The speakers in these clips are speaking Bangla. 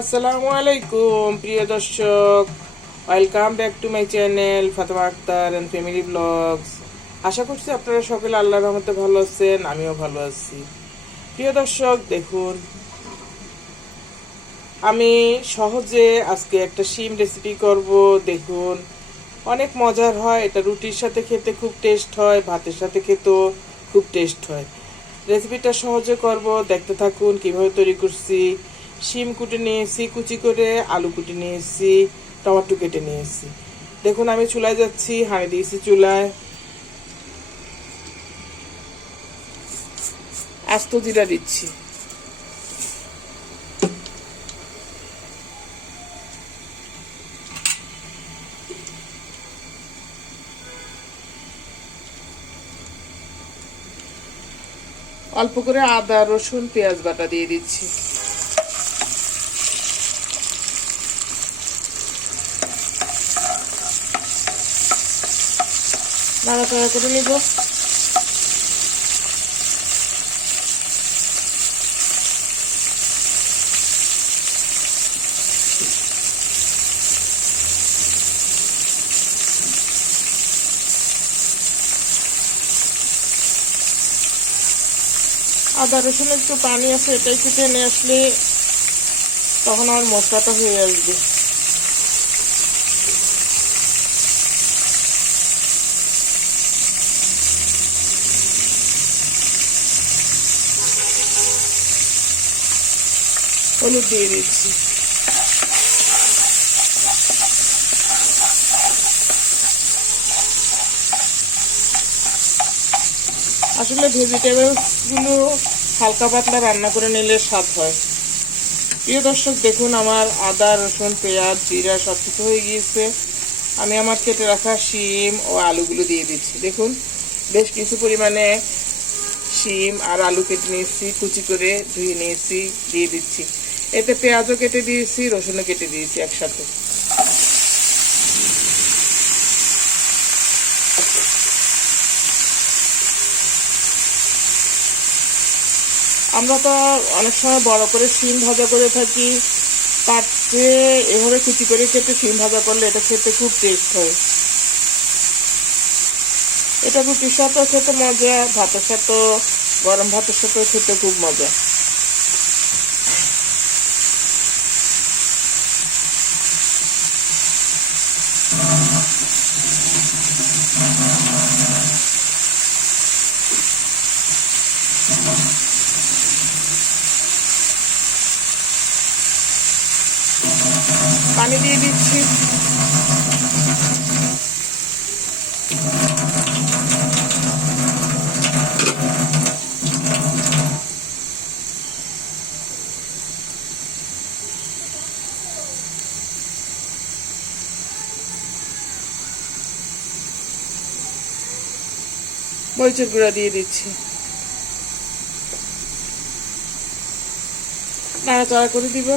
আসসালামু আলাইকুম, প্রিয় দর্শক। Welcome back to my channel Fatema Akter and family vlogs আশা করছি আপনারা সকলে আল্লাহর রহমতে ভালো আছেন, আমিও ভালো আছি। প্রিয় দর্শক, দেখুন, আমি সহজে আজকে একটা শিম রেসিপি করব। দেখুন, অনেক মজার হয়, এটা রুটির সাথে খেতে খুব টেস্ট হয়, ভাতের সাথে খেতেও খুব টেস্ট হয়। রেসিপিটা সহজে করব, দেখতে থাকুন, কীভাবে তৈরি করছি। শিম কুটে নিয়েছি কুচি করে আলু কুটে নিয়েছি টমাটো কেটে নিয়েছি দেখুন, আমি চুলায় যাচ্ছি, হাঁড়ি দিয়েছি চুলায়। আস্ত জিরা দিচ্ছি। অল্প করে আদা, রসুন, পেঁয়াজ বাটা দিয়ে দিচ্ছি। নাড়াচাড়া করে নিব। আদা রসুন একটু পানি আছে, এটা একটু টেনে আসলে তখন আমার মশলাটা হয়ে আসবে। হলুদ দিয়ে দিচ্ছি আসলে ভেজিটেবলসগুলো হালকা পাতলা রান্না করে নিলে স্বাদ হয়। প্রিয় দর্শক, দেখুন আমার আদা, রসুন, পেঁয়াজ, জিরা সব কিছু হয়ে গিয়েছে। আমি আমার কেটে রাখা শিম ও আলুগুলো দিয়ে দিচ্ছি। দেখুন, বেশ কিছু পরিমাণে শিম আর আলু কেটে নিয়েছি, কুচি করে ধুয়ে নিয়েছি, দিয়ে দিচ্ছি। এতে পেঁয়াজও কেটে দিয়েছি, রসুনও কেটে দিয়েছি একসাথে। আমরা তো অনেক সময় বড় করে শিম ভাজা করে থাকি, তার চেয়ে এভাবে কুচি করে কেটে শিম ভাজা করলে এটা খেতে খুব টেস্ট হয়। এটা রুটির সাথেও খেতে মজা, ভাতের সাথেও, গরম ভাতের সাথেও খেতে খুব মজা। পানি দিয়ে দিচ্ছি। মরিচের গুঁড়া দিয়ে দিচ্ছি। নাড়াচাড়া করে দিব।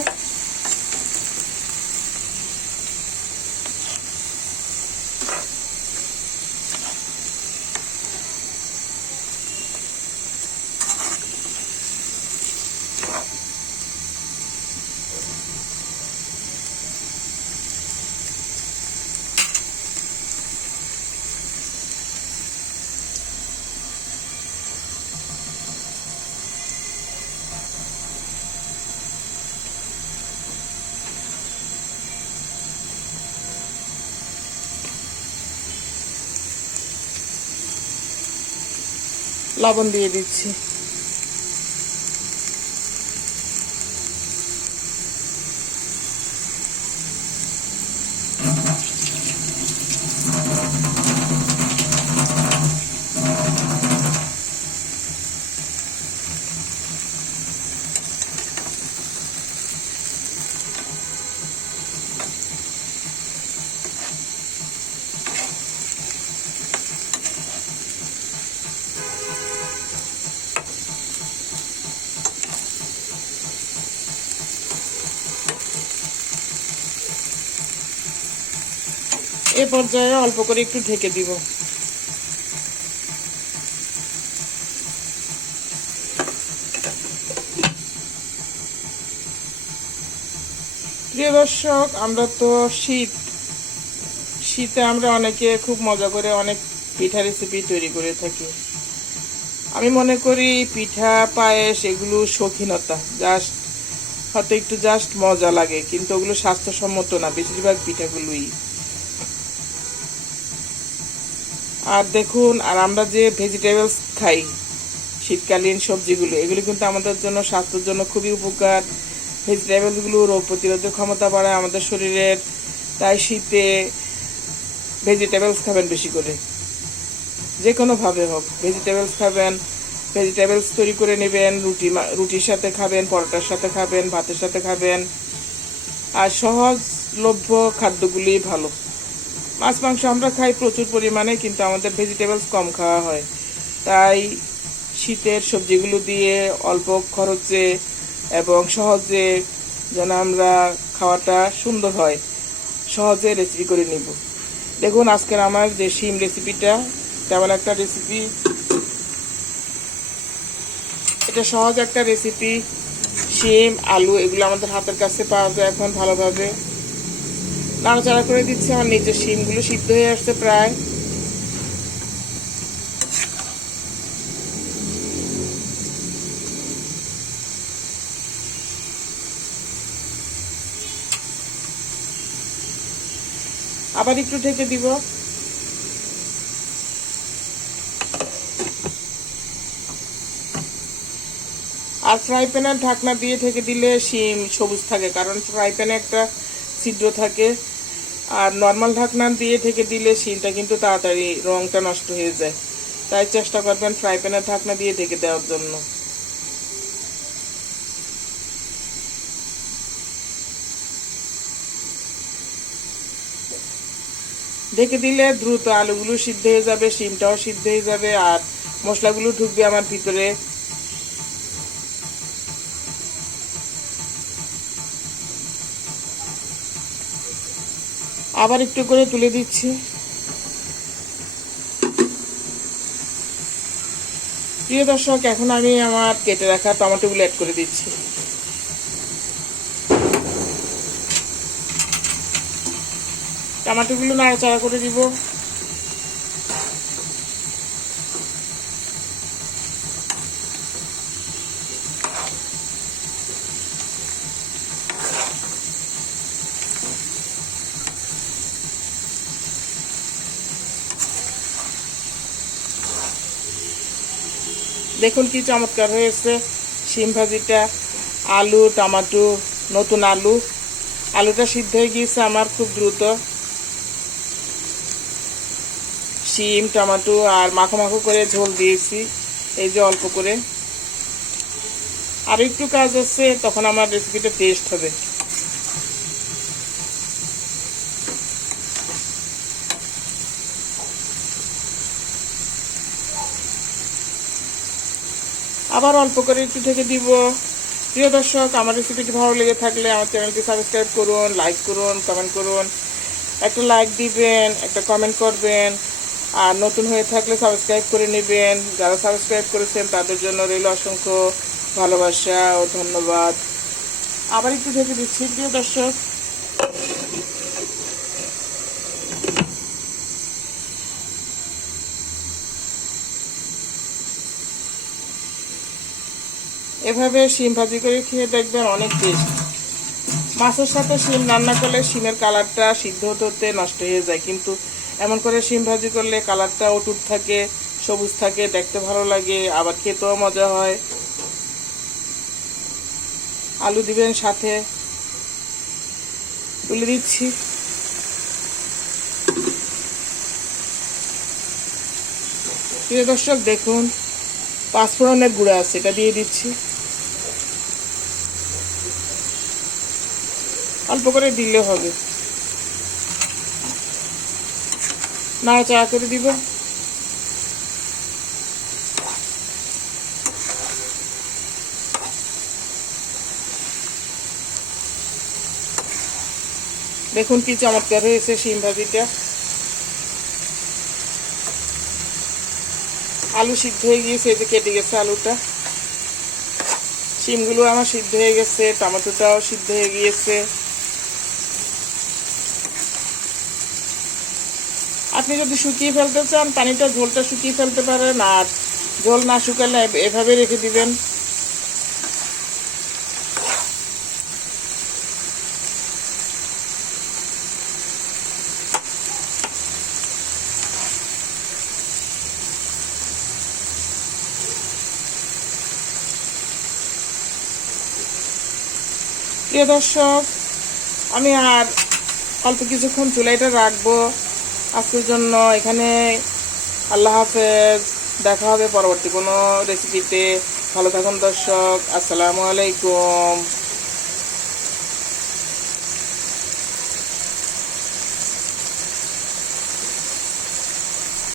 লবণ দিয়ে দিচ্ছি। এ পর্যায়ে অল্প করে একটু ঢেকে দিব। প্রিয় দর্শক, আমরা তো শীত, শীতে আমরা অনেকে খুব মজা করে অনেক পিঠা রেসিপি তৈরি করে থাকি। আমি মনে করি পিঠা, পায়েস এগুলো শৌখিনতা জাস্ট হয়তো একটু জাস্ট মজা লাগে, কিন্তু ওগুলো স্বাস্থ্যসম্মত না, বেশিরভাগ পিঠাগুলোই। আর দেখুন, আর আমরা যে ভেজিটেবলস খাই, শীতকালীন সবজিগুলো, এগুলো কিন্তু আমাদের জন্য স্বাস্থ্যের জন্য খুবই উপকার। ভেজিটেবলসগুলো রোগ প্রতিরোধক ক্ষমতা বাড়ায় আমাদের শরীরের, তাই শীতে ভেজিটেবলস খাবেন বেশি করে। যে কোনোভাবে হোক ভেজিটেবলস খাবেন ভেজিটেবলস তৈরি করে নেবেন, রুটি রুটির সাথে খাবেন, পরোটার সাথে খাবেন, ভাতের সাথে খাবেন। আর সহজলভ্য খাদ্যগুলি ভালো। মাছ, মাংস আমরা খাই প্রচুর পরিমাণে, কিন্তু আমাদের ভেজিটেবলস কম খাওয়া হয়। তাই শীতের সবজিগুলো দিয়ে অল্প খরচে এবং সহজে যেন আমরা খাওয়াটা সুন্দর হয়, সহজে রেসিপি করে নিব। দেখুন, আজকের আমার যে শিম রেসিপিটা তেমন একটা রেসিপি এটা সহজ একটা রেসিপি শিম, আলু, এগুলো আমাদের হাতের কাছে পাওয়া যায় এখন ভালোভাবে। নাড়াচাড়া করে দিচ্ছি আমার নিচের শিমগুলো সিদ্ধ হয়ে আসছে প্রায়। আবার একটু ঢেকে দিব। আর ফ্রাই প্যানের ঢাকনা দিয়ে ঢেকে দিলে শিম সবুজ থাকে, কারণ ফ্রাই প্যানে একটা ছিদ্র থাকে। আর নর্মাল ঢাকনা দিয়ে ঢেকে দিলে শিমটা কিন্তু তাড়াতাড়ি রংটা নষ্ট হয়ে যায়। তাই চেষ্টা করবেন ফ্রাই প্যানের ঢাকনা দিয়ে ঢেকে দেওয়ার জন্য। ঢেকে দিলে দ্রুত আলুগুলো সিদ্ধ হয়ে যাবে, শিমটাও সিদ্ধ হয়ে যাবে, আর মশলাগুলো ঢুকবে আমার ভিতরে। আবার একটু করে তুলে দিচ্ছি। প্রিয় দর্শক, এখন আমি আমার কেটে রাখা টমেটোগুলো অ্যাড করে দিচ্ছি। টমেটোগুলো নাড়াচাড়া করে দিব দেখুন কি চমৎকার হয়েছে। শিম ভাজিটা, আলু, টমাটো, নতুন আলু। আলুটা সিদ্ধ হয়ে গিয়েছে আমার খুব দ্রুত। শিম, টমাটো আর মাখো মাখো করে ঝোল দিয়েছি, এই যে অল্প করে। আর একটু কাজ আছে, তখন আমার রেসিপিটা টেস্ট হবে। আবার অল্প করে একটু থেকে দিব। প্রিয় দর্শক, আমার রেসিপিটি ভালো লেগে থাকলে আমার চ্যানেলটি সাবস্ক্রাইব করুন লাইক করুন কমেন্ট করুন। একটা লাইক দিবেন, একটা কমেন্ট করবেন। আর নতুন হয়ে থাকলে সাবস্ক্রাইব করে নেবেন। যারা সাবস্ক্রাইব করেছেন তাদের জন্য রইল অসংখ্য ভালোবাসা ও ধন্যবাদ। আবার একটু ঢেকে দিচ্ছি, প্রিয় দর্শক। এভাবে শিম ভাজি করে খেয়ে দেখবেন অনেক টেস্ট মাছের সাথে শিম রান্না করলে শিমের কালারটা সিদ্ধ হতে হতে নষ্ট হয়ে যায়, কিন্তু এমন করে শিম ভাজি করলে কালারটা অটুট থাকে, সবুজ থাকে, দেখতে ভালো লাগে, আবার খেতেও মজা হয়। আলু দিবেন সাথে। তুলে দিচ্ছি। প্রিয় দর্শক, দেখুন, পাঁচফোড়নের গুঁড়া আছে, এটা দিয়ে দিচ্ছি। অল্প করে দিলে হবে। নাড়াচাড়া করে দিব। দেখুন কি চমৎকার হয়েছে শিম ভাজিটা। আলু সিদ্ধ হয়ে গিয়েছে, এই যে কেটে গেছে আলুটা। শিমগুলো আমার সিদ্ধ হয়ে গেছে, টমেটোটাও সিদ্ধ হয়ে গিয়েছে। আপনি যদি শুকিয়ে ফেলতে চান, পানিটা ঝোলটা শুকিয়ে ফেলতে পারেন আর ঝোল না শুকালে এভাবে রেখে দিবেন। প্রিয় দর্শক, আমি আর অল্প কিছুক্ষণ চুলাইটা রাখব। আজকের জন্য এখানে আল্লাহ হাফেজ। দেখা হবে পরবর্তী কোনো রেসিপিতে ভালো থাকুন দর্শক। আসসালামু আলাইকুম।